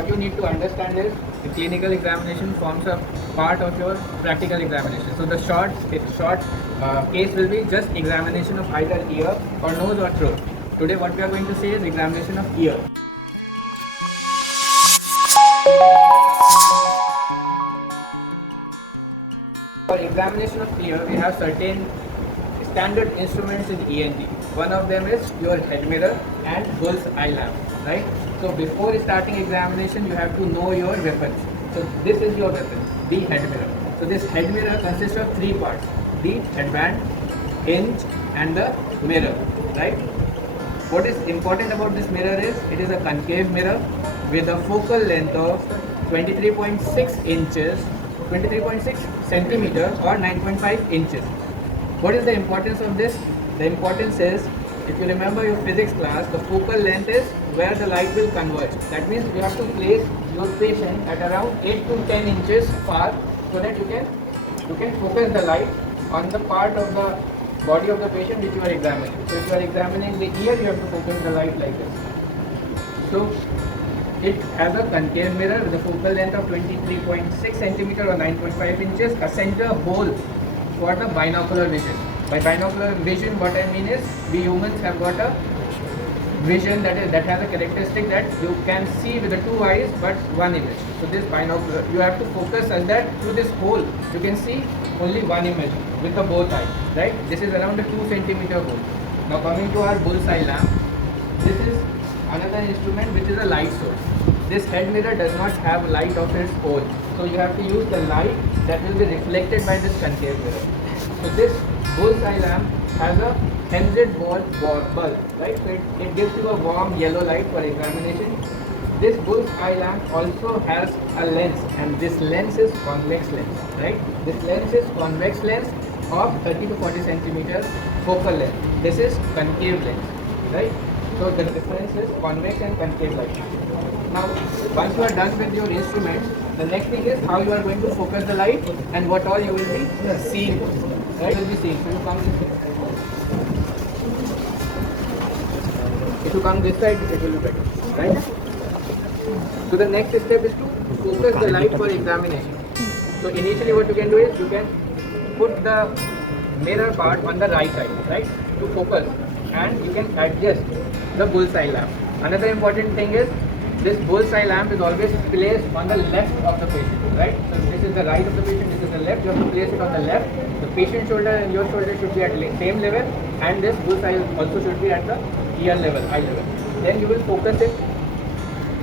what you need to understand is the clinical examination forms a part of your practical examination. So the short case will be just examination of either ear or nose or throat. Today what we are going to say is examination of ear. For examination of ear, we have certain standard instruments in ENT. One of them is your head mirror and bull's eye lamp, right? So before starting examination, you have to know your weapons. So this is your weapon, the head mirror. So this head mirror consists of three parts: the headband, hinge, and the mirror, right? What is important about this mirror is it is a concave mirror with a focal length of 23.6 inches, 23.6 centimeter or 9.5 inches. What is the importance of this? The importance is, if you remember your physics class, the focal length is where the light will converge. That means you have to place your patient at around 8 to 10 inches far so that you can focus the light on the part of the body of the patient which you are examining. So if you are examining the ear, you have to focus the light like this. So it has a concave mirror with a focal length of 23.6 centimeter or 9.5 inches, a center hole for the binocular vision. By binocular vision, what I mean is we humans have got a vision that has a characteristic that you can see with the two eyes but one image. So this binocular, you have to focus such that through this hole you can see only one image with the both eyes, right? This is around a 2 centimeter hole. Now coming to our bull's eye lamp, this is another instrument which is a light source. This head mirror does not have light of its own, so you have to use the light that will be reflected by this concave mirror. So this bull's eye lamp has a hinged bulb, right? So it gives you a warm yellow light for examination. This bull's eye lamp also has a lens, and this lens is convex lens, right? This lens is convex lens of 30 to 40 centimeter focal length. This is concave lens, right? So the difference is convex and concave light. Now, once you are done with your instruments, the next thing is how you are going to focus the light and what all you will be seeing, right? You will be seeing. So you come this way. If you come this side, it will be better, right? So the next step is to focus the light for examination. So initially what you can do is you can put the mirror part on the right side, right, to focus, and you can adjust the bull's eye lamp. Another important thing is this bull's eye lamp is always placed on the left of the patient, right? So this is the right of the patient, this is the left. You have to place it on the left. The patient's shoulder and your shoulder should be at the same level, and this bull's eye also should be at the ear level, eye level. Then you will focus it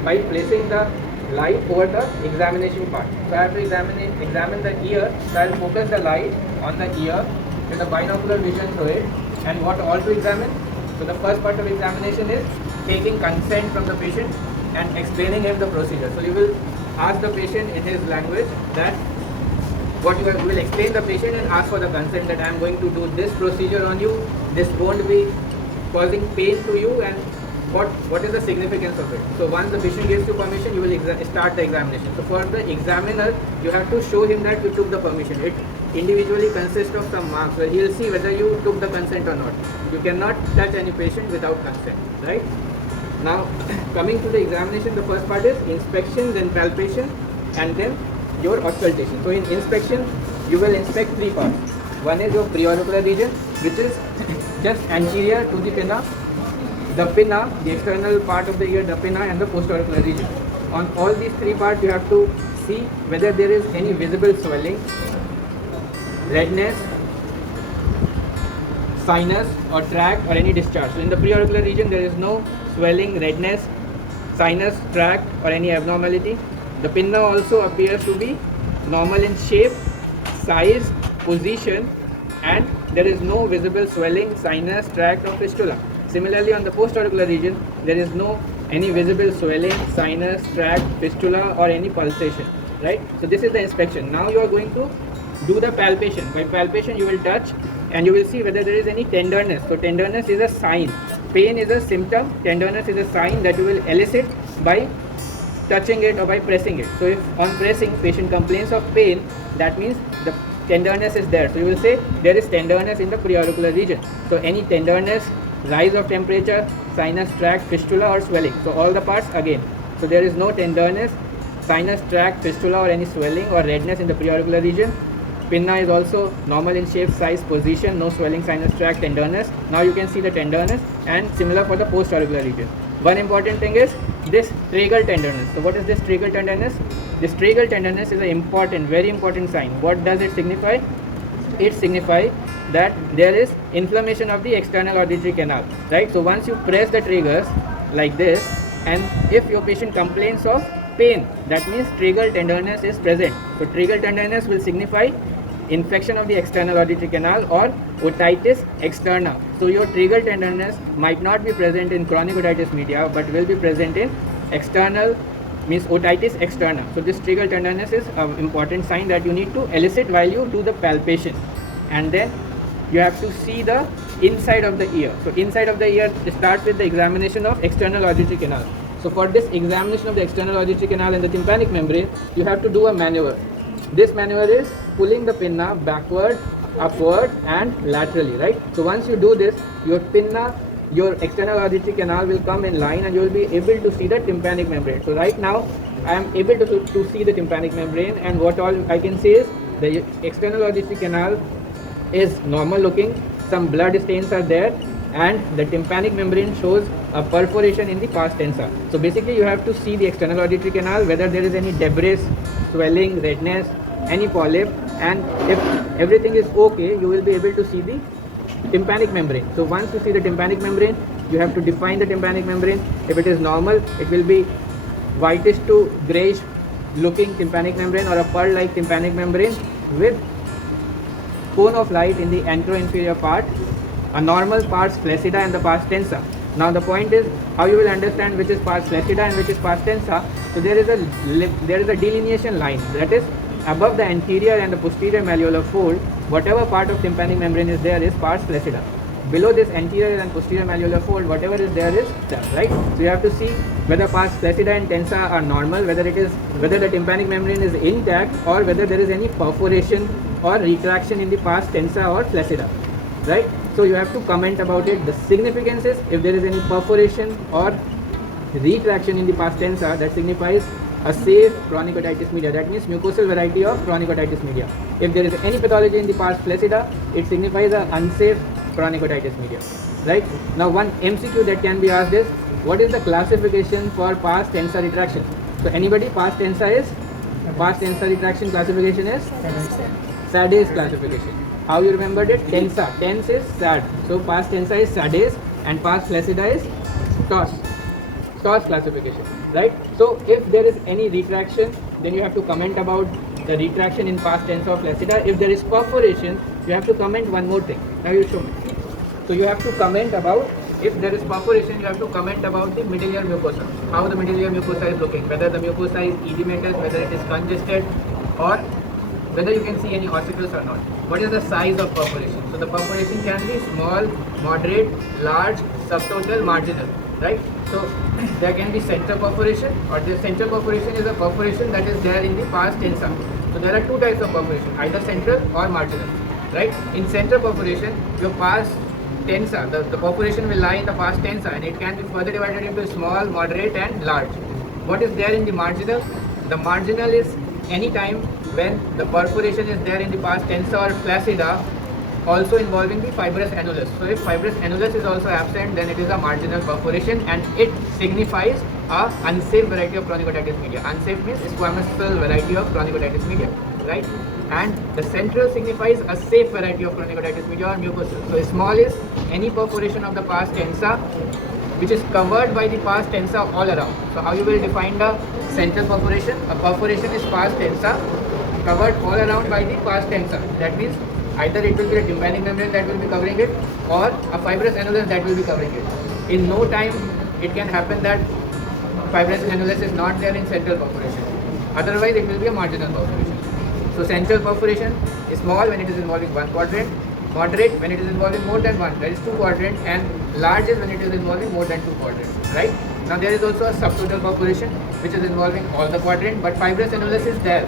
by placing the light over the examination part. So I have to examine the ear, so I will focus the light on the ear with the binocular vision through it. And what all to examine? So the first part of examination is taking consent from the patient and explaining him the procedure. So you will ask the patient in his language that you will explain the patient and ask for the consent that I am going to do this procedure on you. This won't be causing pain to you, and what is the significance of it. So once the patient gives you permission, you will start the examination. So for the examiner, you have to show him that you took the permission. It individually consists of some marks where he will see whether you took the consent or not. You cannot touch any patient without consent, right? Now coming to the examination, the first part is inspection, then palpation, and then your auscultation. So in inspection, you will inspect three parts. One is your preauricular region, which is just anterior to the pinna, the external part of the ear, the pinna, and the postauricular region. On all these three parts, you have to see whether there is any visible swelling, redness, sinus or tract, or any discharge. So in the preauricular region, there is no swelling, redness, sinus, tract, or any abnormality. The pinna also appears to be normal in shape, size, position, and there is no visible swelling, sinus, tract, or fistula. Similarly, on the postauricular region, there is no any visible swelling, sinus, tract, fistula, or any pulsation, right? So this is the inspection. Now you are going to do the palpation. By palpation, you will touch and you will see whether there is any tenderness. So tenderness is a sign. Pain is a symptom. Tenderness is a sign that you will elicit by touching it or by pressing it. So if on pressing patient complains of pain, that means the tenderness is there. So you will say there is tenderness in the preauricular region. So any tenderness, rise of temperature, sinus, tract, fistula, or swelling. So all the parts again. So there is no tenderness, sinus tract, fistula or any swelling or redness in the preauricular region. Pinna is also normal in shape, size, position, no swelling, sinus tract, tenderness. Now you can see the tenderness, and similar for the postauricular region. One important thing is this tragal tenderness. So what is this tragal tenderness? This tragal tenderness is an important, very important sign. What does it signify? It signifies that there is inflammation of the external auditory canal, right? So once you press the tragus like this, and if your patient complains of pain, that means tragal tenderness is present. So tragal tenderness will signify infection of the external auditory canal or otitis externa. So your tragal tenderness might not be present in chronic otitis media, but will be present in external, means otitis externa. So this tragal tenderness is an important sign that you need to elicit while you do the palpation. And then you have to see the inside of the ear. So inside of the ear starts with the examination of external auditory canal. So for this examination of the external auditory canal and the tympanic membrane, you have to do a maneuver. This maneuver is pulling the pinna backward, upward and laterally, right? So once you do this, your pinna, your external auditory canal will come in line and you will be able to see the tympanic membrane. So right now I am able to see the tympanic membrane, and what all I can say is the external auditory canal is normal looking, some blood stains are there, and the tympanic membrane shows a perforation in the pars tensa. So basically you have to see the external auditory canal, whether there is any debris, swelling, redness, any polyp, and if everything is okay, you will be able to see the tympanic membrane. So once you see the tympanic membrane, you have to define the tympanic membrane. If it is normal, it will be whitish to greyish looking tympanic membrane or a pearl like tympanic membrane with cone of light in the anteroinferior part, a normal pars flaccida and the pars tensa. Now the point is how you will understand which is pars flaccida and which is pars tensa. So there is a delineation line, that is above the anterior and the posterior malleolar fold, whatever part of tympanic membrane is there is pars flaccida. Below this anterior and posterior malleolar fold, whatever is there is that, right? So you have to see whether pars flaccida and tensa are normal, whether the tympanic membrane is intact, or whether there is any perforation or retraction in the pars tensa or flaccida, right? So you have to comment about it. The significance is if there is any perforation or retraction in the pars tensa, that signifies a safe chronic otitis media. That means mucosal variety of chronic otitis media. If there is any pathology in the pars flaccida, it signifies an unsafe chronic otitis media, right? Now one MCQ that can be asked is, what is the classification for pars tensa retraction? So anybody, pars tensa retraction classification is SADAS classification. How you remembered it? Tensa. Tense is SAD. So pars tensa is SADAS and pars flaccida is TOS classification, right? So if there is any retraction, then you have to comment about the retraction in pars tensa or flaccida. If there is perforation, you have to comment one more thing. Now you show me. So you have to comment about, if there is perforation, you have to comment about the middle ear mucosa. How the middle ear mucosa is looking, whether the mucosa is edematous, whether it is congested, or whether you can see any ossicles or not. What is the size of perforation? So the perforation can be small, moderate, large, subtotal, marginal, right? So there can be central perforation, or the central perforation is a perforation that is there in the pars tensa. So there are two types of perforation, either central or marginal, right? In central perforation, your pars tensa, the perforation will lie in the pars tensa, and it can be further divided into small, moderate and large. What is there in the marginal? The marginal is any time when the perforation is there in the pars tensa or flaccida, also involving the fibrous annulus. So if fibrous annulus is also absent, then it is a marginal perforation, and it signifies a unsafe variety of chronic otitis media. Unsafe means squamous cell variety of chronic otitis media, right? And the central signifies a safe variety of chronic otitis media or mucosal. So small is any perforation of the pars tensa which is covered by the pars tensa all around. So how you will define the central perforation? A perforation is pars tensa covered all around by the pars tensa. That means either it will be a tympanic membrane that will be covering it, or a fibrous annulus that will be covering it. In no time it can happen that fibrous annulus is not there in central perforation. Otherwise it will be a marginal perforation. So central perforation is small when it is involving one quadrant, moderate when it is involving more than one, that is two quadrants, and large is when it is involving more than two quadrants, right? Now there is also a subtotal perforation which is involving all the quadrant, but fibrous annulus is there,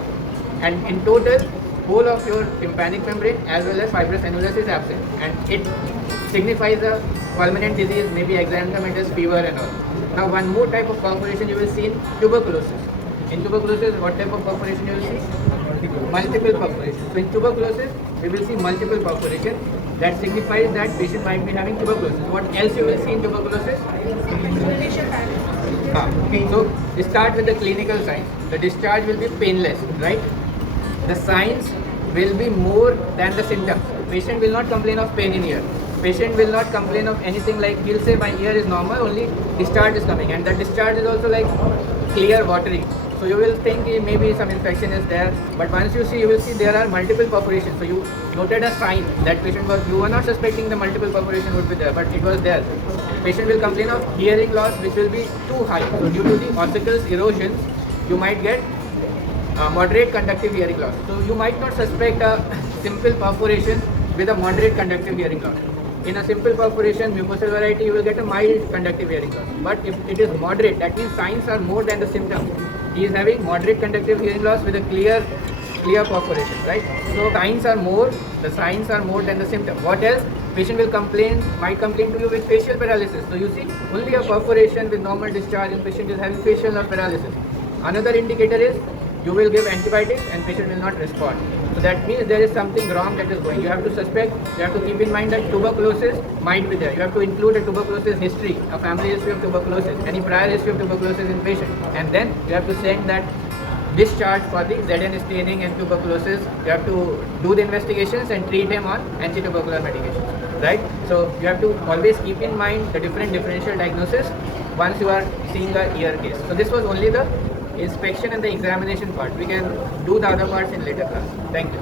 and in total whole of your tympanic membrane as well as fibrous annulus is absent, and it signifies a fulminant disease, maybe exanthematous fever and all. Now one more type of perforation you will see in tuberculosis. In tuberculosis, what type of perforation you will see? Multiple perforation. So in tuberculosis, we will see multiple perforation. That signifies that patient might be having tuberculosis. What else you will see in tuberculosis? So start with the clinical signs. The discharge will be painless, right? The signs will be more than the symptoms. Patient will not complain of pain in ear. Patient will not complain of anything like he'll say my ear is normal, only discharge is coming, and that discharge is also like clear watery. So you will think maybe some infection is there, but once you see, you will see there are multiple perforations. So you noted a sign that patient was, you were not suspecting the multiple perforation would be there, but it was there. Patient will complain of hearing loss, which will be too high. So due to the ossicles erosions, you might get moderate conductive hearing loss. So you might not suspect a simple perforation with a moderate conductive hearing loss. In a simple perforation, mucosal variety, you will get a mild conductive hearing loss. But if it is moderate, that means signs are more than the symptoms. He is having moderate conductive hearing loss with a clear perforation, right? So signs are more, the signs are more than the symptom. What else? Patient will might complain to you with facial paralysis. So you see, only a perforation with normal discharge and patient is having facial nerve paralysis. Another indicator is you will give antibiotics and patient will not respond. So that means there is something wrong that is going. You have to suspect, you have to keep in mind that tuberculosis might be there. You have to include a tuberculosis history, a family history of tuberculosis, any prior history of tuberculosis in patient. And then you have to send that discharge for the ZN staining and tuberculosis. You have to do the investigations and treat him on anti-tubercular medications, right? So you have to always keep in mind the different differential diagnosis once you are seeing a ear case. So this was only the inspection and the examination part. We can do the other parts in later class. Thank you.